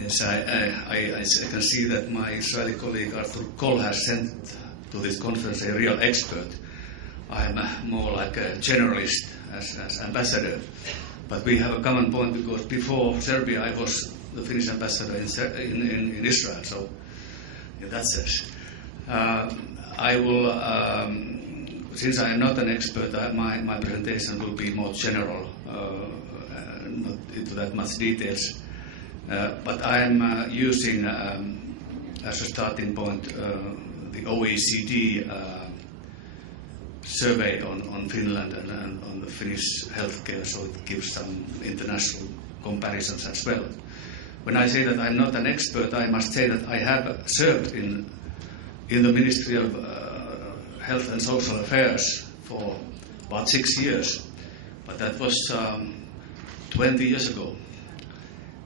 Yes, I can see that my Israeli colleague Arthur Kohl has sent to this conference a real expert. I am more like a generalist as ambassador. But we have a common point because before Serbia I was the Finnish ambassador in Israel. So in that sense, I will, since I am not an expert, my presentation will be more general, not into that much details. But I am using as a starting point the OECD survey on Finland and on the Finnish healthcare, so it gives some international comparisons as well. When I say that I'm not an expert, I must say that I have served in the Ministry of Health and Social Affairs for about 6 years, but that was 20 years ago.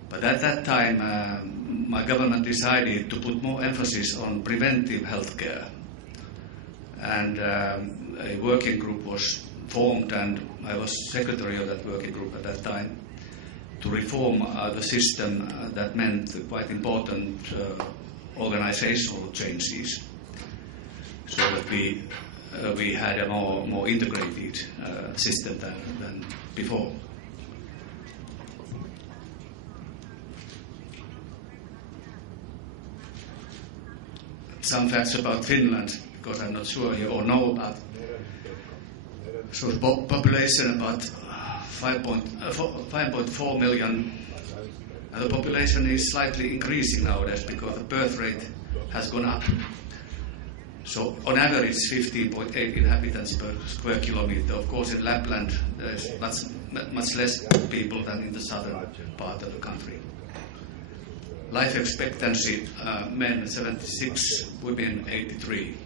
But at that time, my government decided to put more emphasis on preventive healthcare, and a working group was formed, and I was secretary of that working group at that time, to reform the system. That meant quite important organizational changes, so that we had a more integrated system than before. Some facts about Finland, because I'm not sure you all know about. So population about 5.4 million, and the population is slightly increasing nowadays because the birth rate has gone up. So on average 15.8 inhabitants per square kilometer. Of course in Lapland there's much less people than in the southern part of the country. Life expectancy, men 76, women 83.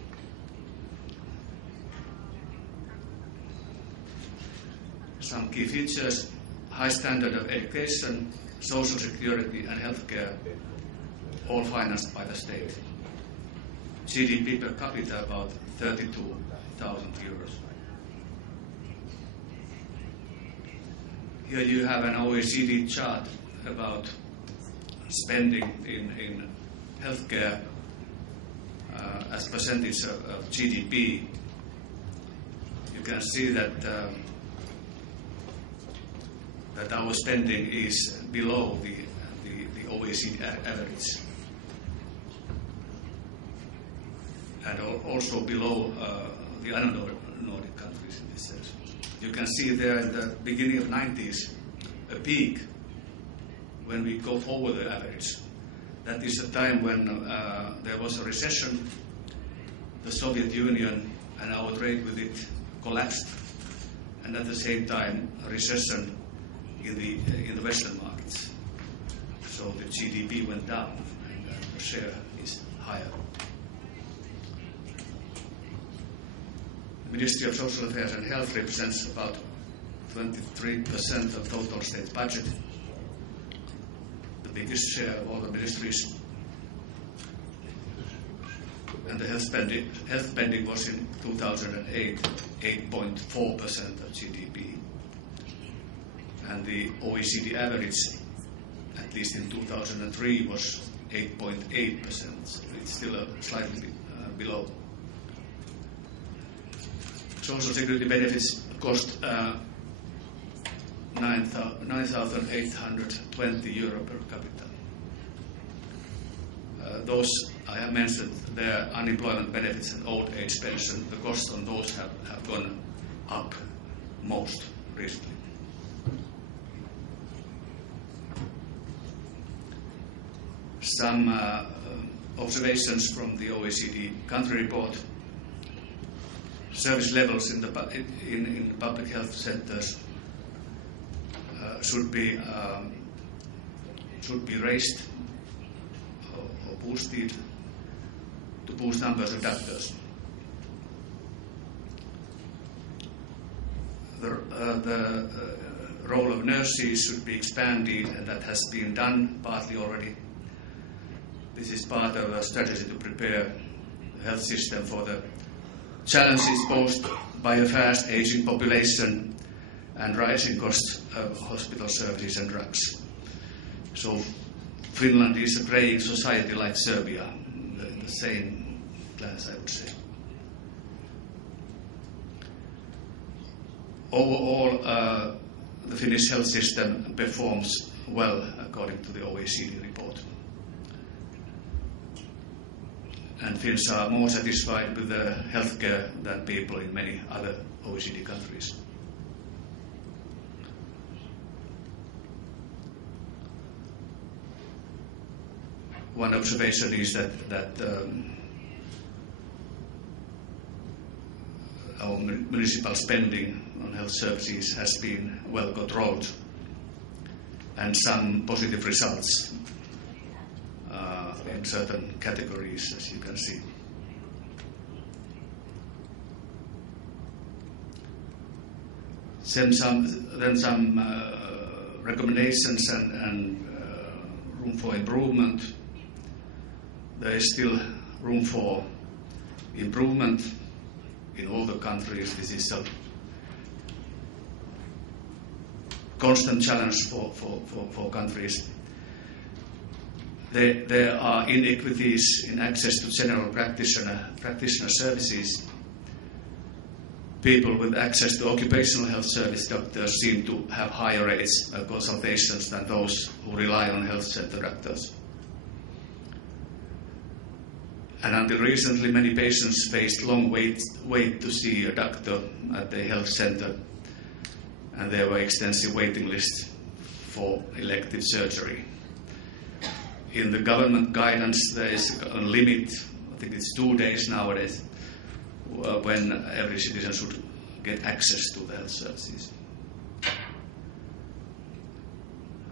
Some key features: high standard of education, social security and healthcare, all financed by the state. GDP per capita about 32,000 euros. Here you have an OECD chart about spending in healthcare as percentage of GDP. You can see that our spending is below the OECD average, and also below the other Nordic countries in this sense. You can see there in the beginning of 90s a peak when we go over the average. That is a time when there was a recession, the Soviet Union and our trade with it collapsed, and at the same time a recession in the Western markets. So the GDP went down and the share is higher. The Ministry of Social Affairs and Health represents about 23% of total state budget, the biggest share of all the ministries. And the health spending was in 2008 8.4% of GDP. And the OECD average, at least in 2003, was 8.8%. So it's still slightly below. Social security benefits cost 9,820 euro per capita. Those I have mentioned, their unemployment benefits and old age pension, the cost on those have gone up most recently. Some observations from the OECD country report. Service levels in public health centers should be raised or boosted to boost numbers of doctors. The role of nurses should be expanded, and that has been done partly already. This is part of a strategy to prepare the health system for the challenges posed by a fast aging population and rising costs of hospital services and drugs. So Finland is a greying society like Serbia, in the same class, I would say. Overall, the Finnish health system performs well according to the OECD report. And Finns are more satisfied with the healthcare than people in many other OECD countries. One observation is that our municipal spending on health services has been well controlled, and some positive results in certain categories, as you can see. Then some recommendations and room for improvement. There is still room for improvement in all the countries. This is a constant challenge for countries. There are inequities in access to general practitioner services. People with access to occupational health service doctors seem to have higher rates of consultations than those who rely on health center doctors. And until recently, many patients faced long wait to see a doctor at the health center, and there were extensive waiting lists for elective surgery. In the government guidance, there is a limit, I think it's 2 days nowadays, when every citizen should get access to the health services.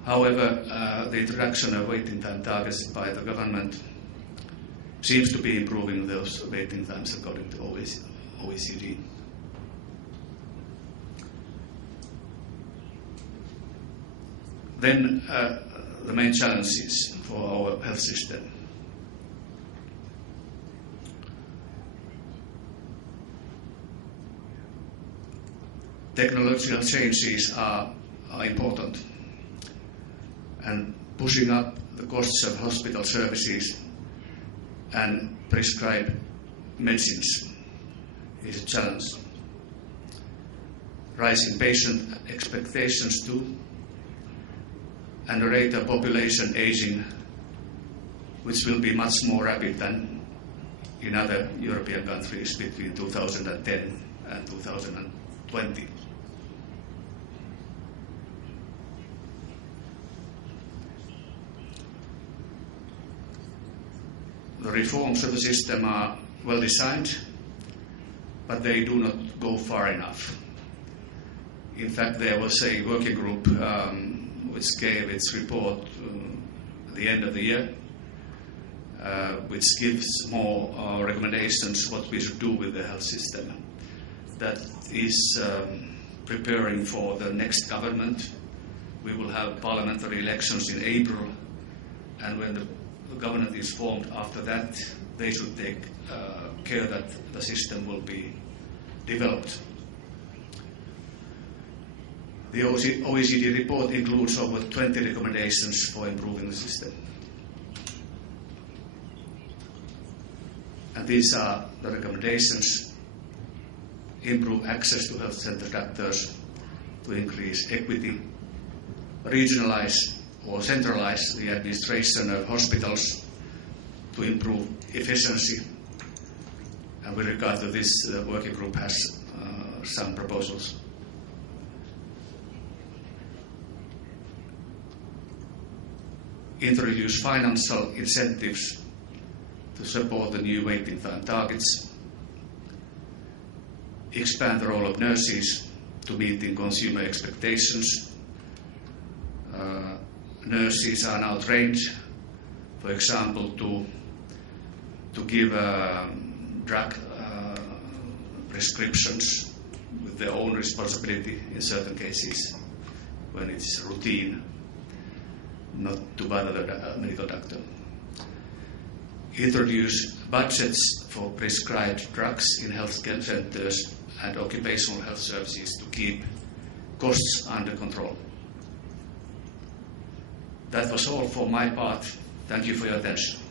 However, the introduction of waiting time targets by the government seems to be improving those waiting times according to OECD. Then the main challenges for our health system. Technological changes are important, and pushing up the costs of hospital services and prescribed medicines is a challenge. Rising patient expectations too, and a rate of population aging which will be much more rapid than in other European countries between 2010 and 2020. The reforms of the system are well designed, but they do not go far enough. In fact, there was a working group which gave its report at the end of the year, which gives more recommendations what we should do with the health system. That is preparing for the next government. We will have parliamentary elections in April, and when the government is formed after that, they should take care that the system will be developed. The OECD report includes over 20 recommendations for improving the system. And these are the recommendations: improve access to health center doctors, to increase equity, regionalize or centralize the administration of hospitals to improve efficiency. And with regard to this, the working group has some proposals. Introduce financial incentives to support the new waiting time targets. Expand the role of nurses to meeting consumer expectations. Nurses are now trained, for example, to give drug prescriptions with their own responsibility in certain cases when it's routine, not to bother the medical doctor. Introduce budgets for prescribed drugs in healthcare centers and occupational health services to keep costs under control. That was all for my part. Thank you for your attention.